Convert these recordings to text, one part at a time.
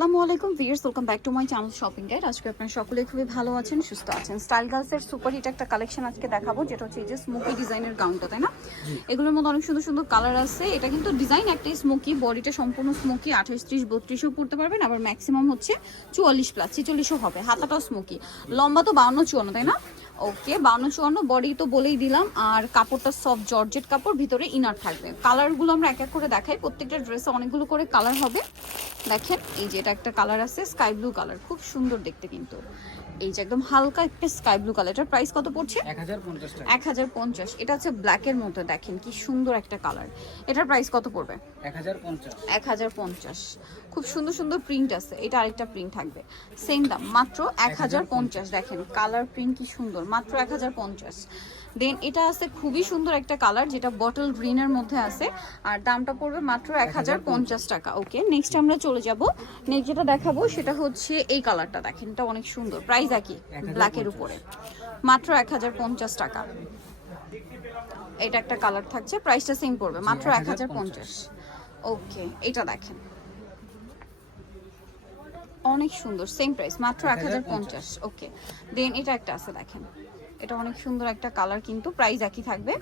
আসসালামু আলাইকুম viewers welcome back to my channel shopping guide. আজকে আপনারা সকলে খুবই ভালো আছেন সুস্থ আছেন। স্টাইল গার্লসের সুপার হিট একটা কালেকশন আজকে দেখাবো যেটা হচ্ছে এই যে স্মোকি ডিজাইনের গাউনটা তাই না? এগুলোর মধ্যে অনেক সুন্দর সুন্দর কালার আছে। এটা কিন্তু ডিজাইন একটাই স্মোকি বডিটা সম্পূর্ণ স্মোকি আঠাশ ত্রিশ বত্রিশও পড়তে পারবেন আবার ম্যাক্সিমাম হচ্ছে চুয়াল্লিশ প্লাস ছেচল্লিশও হবে হাতাটাও স্মোকি। লম্বা তো বাউন্ন চুয়ান্ন তাই না? ওকে বাউন্ন চুয়ান্ন বডি তো বলেই দিলাম। আর কাপড়টা সফট জর্জেট কাপড় ভিতরে ইনার থাকবে। কালারগুলো আমরা এক এক করে দেখাই। প্রত্যেকটা ড্রেসে অনেকগুলো করে কালার হবে। দেখেন এই যে এটা একটা কালার আছে স্কাই ব্লু কালার খুব সুন্দর দেখতে কিন্তু। এই যে একদম হালকা একটা স্কাই ব্লু কালার এটার প্রাইস কত পড়ছে? এক হাজার পঞ্চাশ এটা হচ্ছে ব্ল্যাকের মধ্যে দেখেন কি সুন্দর একটা কালার এটার প্রাইস কত পড়বে? এক হাজার পঞ্চাশ। খুব সুন্দর সুন্দর প্রিন্ট আছে এটা আরেকটা প্রিন্ট থাকবে। সেম দাম মাত্র এক হাজার পঞ্চাশ দেখেন কালার প্রিন্ট কি সুন্দর মাত্র এক হাজার পঞ্চাশ। দেন এটা আছে খুবই সুন্দর একটা কালার যেটা বটল গ্রিনের মধ্যে আছে আর দামটা পড়বে মাত্র এক হাজার পঞ্চাশ টাকা ওকে নেক্সট আমরা চলে যাব নেক্সট যেটা দেখাবো সেটা হচ্ছে এই কালারটা দেখেন এটা অনেক সুন্দর প্রাইস একই ব্ল্যাকের উপরে। মাত্র এক হাজার পঞ্চাশ টাকা। এটা একটা কালার থাকছে প্রাইসটা সেম পড়বে মাত্র এক হাজার পঞ্চাশ। ওকে এটা দেখেন। অনেক সুন্দর সেম প্রাইস মাত্র এক হাজার পঞ্চাশ ওকে দেন এটা একটা আছে দেখেন। এটা অনেক সুন্দর একটা কালার কিন্তু প্রাইস একই থাকবে।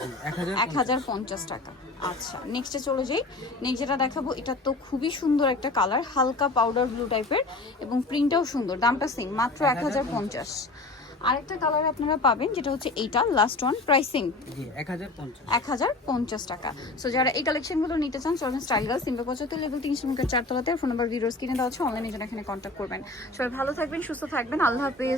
এক হাজার পঞ্চাশ। টাকা। আচ্ছা নেক্সটে চলে যাই। নেক্সট যেটা দেখাবো এটা তো খুবই সুন্দর একটা কালার হালকা পাউডার ব্লু টাইপের এবং প্রিন্টটাও সুন্দর দামটা সেম মাত্র এক হাজার পঞ্চাশ। আরেকটা কালার আপনারা পাবেন যেটা হচ্ছে এইটা লাস্ট ওয়ান প্রাইসিং এক হাজার পঞ্চাশ। টাকা। সো যারা এই কালেকশনগুলো নিতে চান চলবেন স্টাইল গার্ল সিম্পল পঁচাত্তর লেভেল তিনশো মিটার চারতলাতে ফোন নাম্বার ভিডিওস কিনে দেওয়া হচ্ছে অনলাইনে যেন এখানে কন্ট্যাক্ট করবেন। সবাই ভালো থাকবেন সুস্থ থাকবেন আল্লাহ হাফেজ।